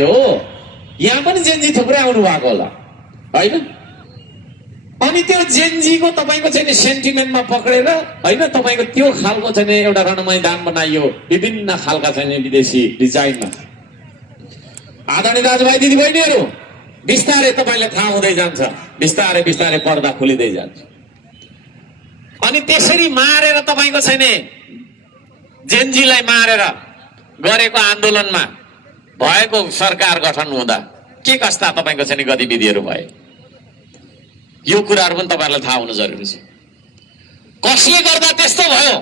हो यहाँ पनि जेनजी थुप्रै आउनु भएको होला हैन। अनि त्यो जेनजीको तपाईको चाहिँ सेन्टिमेन्टमा पक्रेर हैन तपाईको त्यो खालको चाहिँ एउटा रणमैदान बनाइयो विभिन्न खालका चाहिँ विदेशी डिजाइनमा। आदरणीय दाजुभाइ दिदीबहिनीहरू, बिस्तारै तपाईले थाहा हुँदै जान्छ, बिस्तारै बिस्तारै पर्दा खुलिँदै जान्छ। अनि त्यसरी मारेर तपाईको छैन जेनजीलाई मारेर गरेको आन्दोलनमा भएको सरकार गठन हुँदा के कस्ता तपाईको चाहिँ गतिविधिहरू भए, यो कुराहरू पनि तपाईहरुलाई थाहा हुनु जरुरी छ। कसले गर्दा त्यस्तो भयो?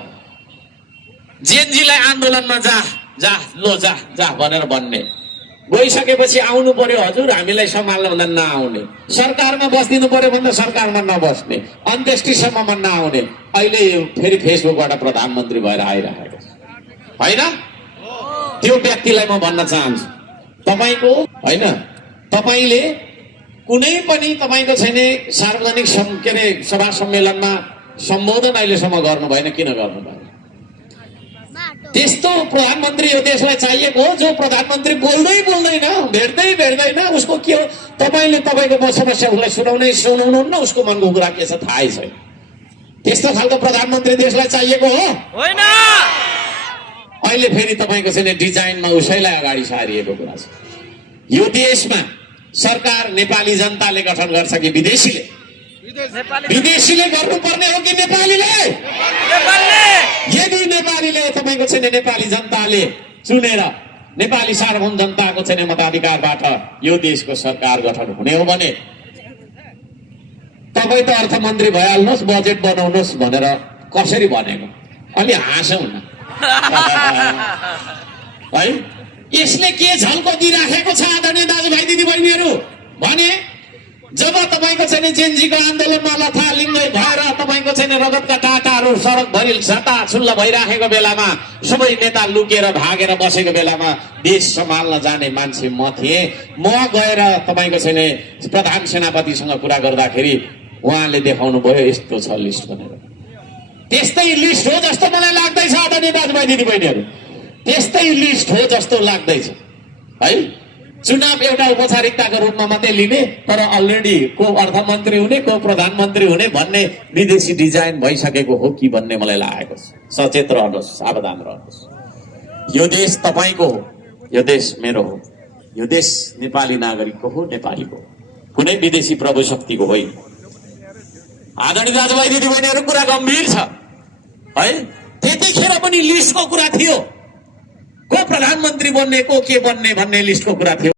जेनजीलाई आन्दोलनमा जा जा लो जा जा भनेर भन्ने, गइसकेपछि आउनु पर्यो हजुर हामीलाई सम्हाल्न भन्दा नआउने, सरकारमा बस्दिनु पर्यो भन्दा सरकारमा नबस्ने, अन्त्येष्टिसम्ममा नआउने, अहिले फेरि फेसबुकबाट प्रधानमन्त्री भएर आइरहेको छ हैन। त्यो व्यक्तिलाई म भन्न चाहन्छु, तपाईको हैन तपाईले कुनै पनि तपाईको छैन सार्वजनिक सभा सम्मेलनमा सम्बोधन अहिलेसम्म गर्नु भएन, किन गर्नु भएन? त्यस्तो प्रधानमन्त्री यो देशलाई चाहिएको हो जो प्रधानमन्त्री बोल्दै बोल्दैन, भेट्दै भेट्दैन, उसको के हो तपाईले तपाईको समस्या उसलाई सुनाउनुहुन्न, उसको मनको कुरा के छ थाहै छैन। त्यस्तो खालको प्रधानमन्त्री देशलाई चाहिएको हो होइन। अहिले फेरि तपाईको चाहिँ डिजाइनमा उसैलाई अगाडि सारिएको कुरा छ। यो देशमा सरकार नेपाली जनताले गठन गर्छ कि विदेशीले? विदेशीले गर्नुपर्ने हो कि नेपालीले? यदि नेपालीले तपाईको चाहिँ नेपाली जनताले चुनेर नेपाली सार्वभौम जनताको चाहिँ मताधिकारबाट यो देशको सरकार गठन हुने हो भने तपाई त अर्थमन्त्री भइहाल्नुहोस्, बजेट बनाउनुहोस् भनेर कसरी भनेको? अलि हाँसौँ न है। यसले के झल्को दिइराखेको छ आदरणीय दाजुभाइ दिदीबहिनीहरू भने जब तपाईको चाहिँ जेनजीको आन्दोलनमा लथालिङ्गै भएर तपाईको चाहिँ रगतका टाटाहरू सडकभरि छताछुल्ल भइराखेको बेलामा सबै नेता लुकेर भागेर बसेको बेलामा देश सम्हाल्न जाने मान्छे म थिएँ। म गएर तपाईको चाहिँ प्रधान सेनापतिसँग कुरा गर्दाखेरि उहाँले देखाउनु भयो यस्तो छ लिस्ट भनेर। त्यस्तै लिस्ट हो जस्तो मलाई लाग्दैछ आदरणीय दाजुभाइ दिदीबहिनीहरू, त्यस्तै लिस्ट हो जस्तो लाग्दैछ है। चुनाव एउटा औपचारिकताको रूपमा मात्रै लिने, तर अलरेडी को अर्थमन्त्री हुने को प्रधानमन्त्री हुने भन्ने विदेशी डिजाइन भइसकेको हो कि भन्ने मलाई लागेको छ। सचेत रहनुहोस्, सावधान रहनुहोस्। यो देश तपाईको हो, यो देश मेरो हो, यो देश नेपाली नागरिकको हो, नेपालीको हो, कुनै विदेशी प्रभु शक्तिको होइन। आदरणीय दाजुभाइ दिदीबहिनीहरू, कुरा गम्भीर छ है। त्यतिखेर पनि लिस्टको कुरा थियो, को प्रधानमन्त्री बन्ने को के बन्ने भन्ने लिस्टको कुरा थियो।